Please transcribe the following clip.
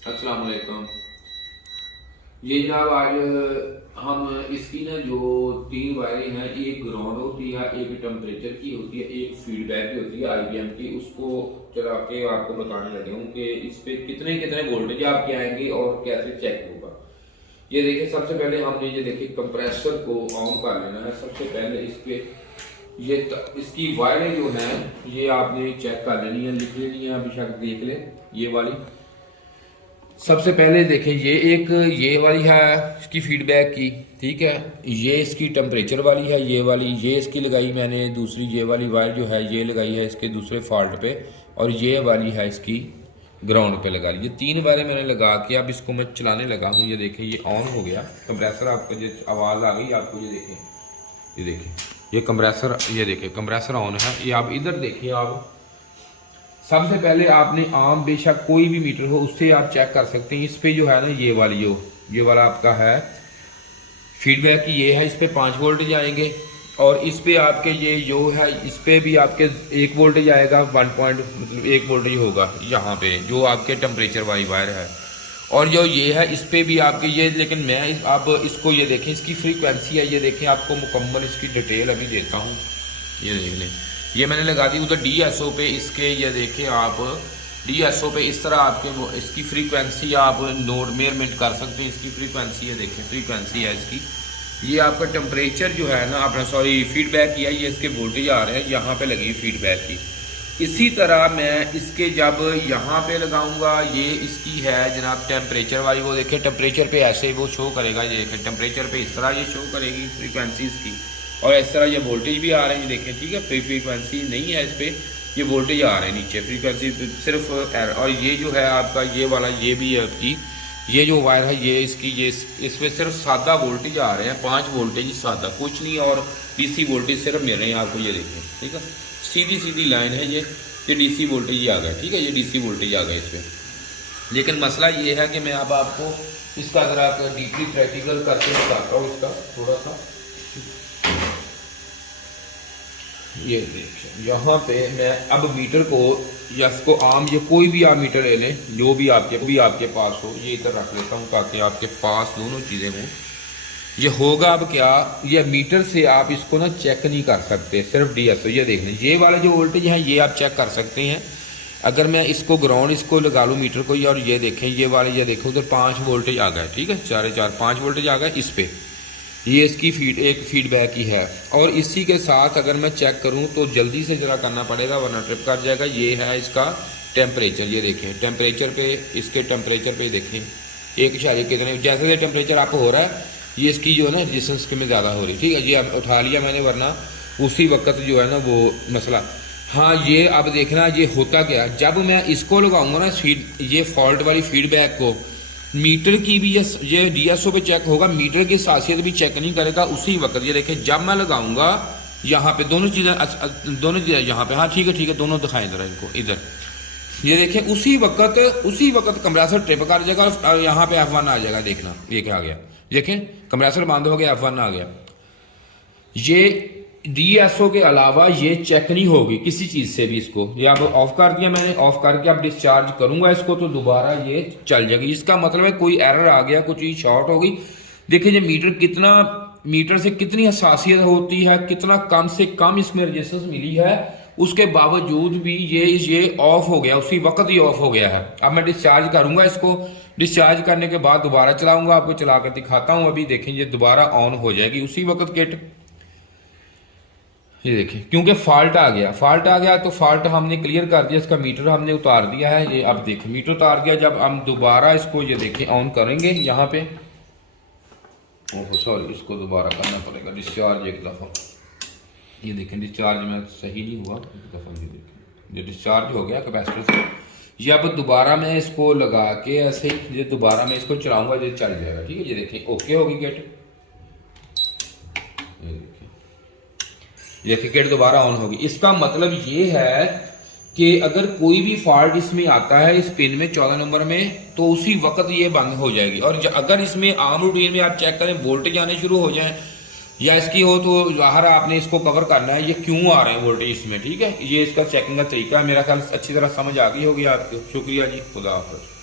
अस्सलाम वालेकुम। ये जनाब आज हम इसकी ना जो तीन वायरें हैं, एक ग्राउंड होती है, एक टेम्परेचर की होती है, एक फीडबैक की होती है आईबीएम की, उसको चला के आपको बताने लगे हूँ कि इस पे कितने कितने वोल्टेज आपके आएंगे और कैसे चेक होगा। ये देखिए, सबसे पहले हमने ये देखिए कंप्रेसर को ऑन कर लेना है। सबसे पहले इस पे इसकी वायरें जो हैं ये आपने चेक कर लेनी है, लिख लेनी है, बेशक देख ले ये वाली। सबसे पहले देखें, ये वाली है इसकी फीडबैक की, ठीक है। ये इसकी टेम्परेचर वाली है, ये वाली ये इसकी लगाई मैंने दूसरी, ये वाली वायर जो है ये लगाई है इसके दूसरे फॉल्ट पे, और ये वाली है इसकी ग्राउंड पे लगा ली। ये तीन वायरें मैंने लगा के अब इसको मैं चलाने लगा हूँ। ये देखें, ये ऑन हो गया कंप्रेसर, आपको जो आवाज़ आ गई आपको, ये देखें ये कंप्रेसर, ये देखें कंप्रेसर ऑन है। ये आप इधर देखिए, आप सबसे पहले आपने आम बेशक कोई भी मीटर हो उससे आप चेक कर सकते हैं। इस पे जो है ना ये वाला आपका है फीडबैक की, ये है, इस पे 5 वोल्टेज आएंगे, और इस पे आपके ये जो है इस पे भी आपके 1 वोल्टेज आएगा, 1 वोल्टेज होगा यहाँ पे जो आपके टेम्परेचर वाली वायर है। और जो ये है इस पे भी आपके ये, लेकिन मैं अब इसको ये देखें, इसकी फ्रीक्वेंसी है, ये देखें, आपको मुकम्मल इसकी डिटेल अभी देता हूँ। ये देख लें, ये मैंने लगा दी उधर डीएसओ पे इसके, ये देखें आप डीएसओ पे इस तरह आपके इसकी फ्रीक्वेंसी आप नोट मेजरमेंट कर सकते हैं। इसकी फ्रीक्वेंसी है, देखें फ्रीक्वेंसी है इसकी। ये आपका टेम्परेचर जो है ना, आपने सॉरी फीडबैक किया, ये इसके वोल्टेज आ रहे हैं, यहाँ पे लगी फीडबैक की। इसी तरह मैं इसके जब यहाँ पे लगाऊंगा, ये इसकी है जनाब टेम्परेचर वाली, वो देखें टेम्परेचर पे ऐसे वो शो करेगा, ये देखें टेम्परेचर पे इस तरह ये शो करेगी फ्रीक्वेंसी इसकी, और इस तरह ये वोल्टेज भी आ रहे हैं, देखें ठीक है। फ्रीक्वेंसी नहीं है इस पर, ये वोल्टेज आ रहे हैं नीचे, फ्रीक्वेंसी सिर्फ एरर। और ये जो है आपका ये वाला, ये भी है आपकी, ये जो वायर है ये इसकी, ये इसमें सिर्फ सादा वोल्टेज आ रहे हैं, 5 वोल्टेज सादा, कुछ नहीं, और डीसी वोल्टेज सिर्फ मिल रहे हैं आपको, ये देखें ठीक है। सीधी सीधी लाइन है ये डीसी वोल्टेज ही आ गया, ठीक है, ये डीसी वोल्टेज आ गया इसमें। लेकिन मसला ये है कि मैं अब आपको इसका ज़रा डीपली प्रैक्टिकल करके बताता हूँ इसका थोड़ा सा। ये देखिए, यहाँ पे मैं अब मीटर को या इसको आम, ये कोई भी आप मीटर ले लें जो भी आपके पास हो, ये इधर रख लेता हूँ ताकि आपके पास दोनों चीज़ें हों। ये होगा अब क्या, ये मीटर से आप इसको ना चेक नहीं कर सकते, सिर्फ डीएसओ। ये देख लें, ये वाला जो वोल्टेज है ये आप चेक कर सकते हैं। अगर मैं इसको ग्राउंड इसको लगा लूँ मीटर को, और ये देखें ये वाले, ये देखो उधर 5 वोल्टेज आ गए, ठीक है, 5 वोल्टेज आ गए इस पर, ये इसकी एक फीडबैक ही है। और इसी के साथ अगर मैं चेक करूं तो जल्दी से ज़रा करना पड़ेगा वरना ट्रिप कर जाएगा। ये है इसका टेम्परेचर, ये देखें टेम्परेचर पे, इसके टेम्परेचर पे देखें 1 कितने, जैसे जैसे टेम्परेचर अप हो रहा है ये इसकी जो है ना रेजिस्टेंस में ज़्यादा हो रही है, ठीक है। ये अब उठा लिया मैंने, वरना उसी वक्त जो है ना वो मसला। हाँ, ये अब देखना ये होता क्या, जब मैं इसको लगाऊंगा ना ये फॉल्ट वाली फीडबैक को, मीटर की भी ये डीएसओ पे चेक होगा, मीटर की खासियत भी चेक नहीं करेगा उसी वक्त। ये देखें, जब मैं लगाऊंगा यहाँ पे दोनों चीज़ें यहाँ पे, हाँ ठीक है, दोनों दिखाएं जरा इनको इधर। ये देखें उसी वक्त कंप्रेसर ट्रिप कर जाएगा और यहाँ पे F1 आ जाएगा। देखना ये क्या आ गया, देखें कंप्रेसर बंद हो गया, F1 आ गया। ये डीएसओ के अलावा ये चेक नहीं होगी किसी चीज़ से भी। इसको ये अब ऑफ कर दिया मैंने, ऑफ करके अब डिस्चार्ज करूंगा इसको तो दोबारा ये चल जाएगी। इसका मतलब है कोई एरर आ गया, कुछ चीज़ शॉर्ट हो गई। देखिए ये मीटर से कितनी हसासियत होती है, कितना कम से कम इसमें रेजिस्टेंस मिली है, उसके बावजूद भी ये ऑफ हो गया, उसी वक्त ही ऑफ हो गया है। अब मैं डिस्चार्ज करूंगा इसको, डिस्चार्ज करने के बाद दोबारा चलाऊंगा, आपको चला कर दिखाता हूँ। अभी देखें ये दोबारा ऑन हो जाएगी उसी वक्त किट। ये देखिए, क्योंकि फॉल्ट आ गया तो फॉल्ट हमने क्लियर कर दिया, इसका मीटर हमने उतार दिया है। ये अब देखिए मीटर उतार दिया, जब हम दोबारा इसको ये देखें ऑन करेंगे यहाँ पे, ओह सॉरी इसको दोबारा करना पड़ेगा डिस्चार्ज एक दफ़ा। ये देखें डिस्चार्ज में सही नहीं हुआ, एक दफ़ा ये देखें ये डिस्चार्ज हो गया कैपेसिटर से। ये अब दोबारा मैं इसको लगा के ऐसे ही ये दोबारा मैं इसको चलाऊंगा, ये चल जाएगा, ठीक है। ये देखें ओके होगी गेट, ये क्रिकेट दोबारा ऑन होगी। इसका मतलब ये है कि अगर कोई भी फॉल्ट इसमें आता है इस पिन में 14 नंबर में, तो उसी वक्त ये बंद हो जाएगी। और अगर इसमें आम रूटीन में आप चेक करें वोल्टेज आने शुरू हो जाए या इसकी हो, तो बाहर आपने इसको कवर करना है ये क्यों आ रहे हैं वोल्टेज इसमें, ठीक है। ये इसका चेकिंग का तरीका है, मेरा ख्याल अच्छी तरह समझ आ गई होगी आपको। शुक्रिया जी, खुदा हाफिज़।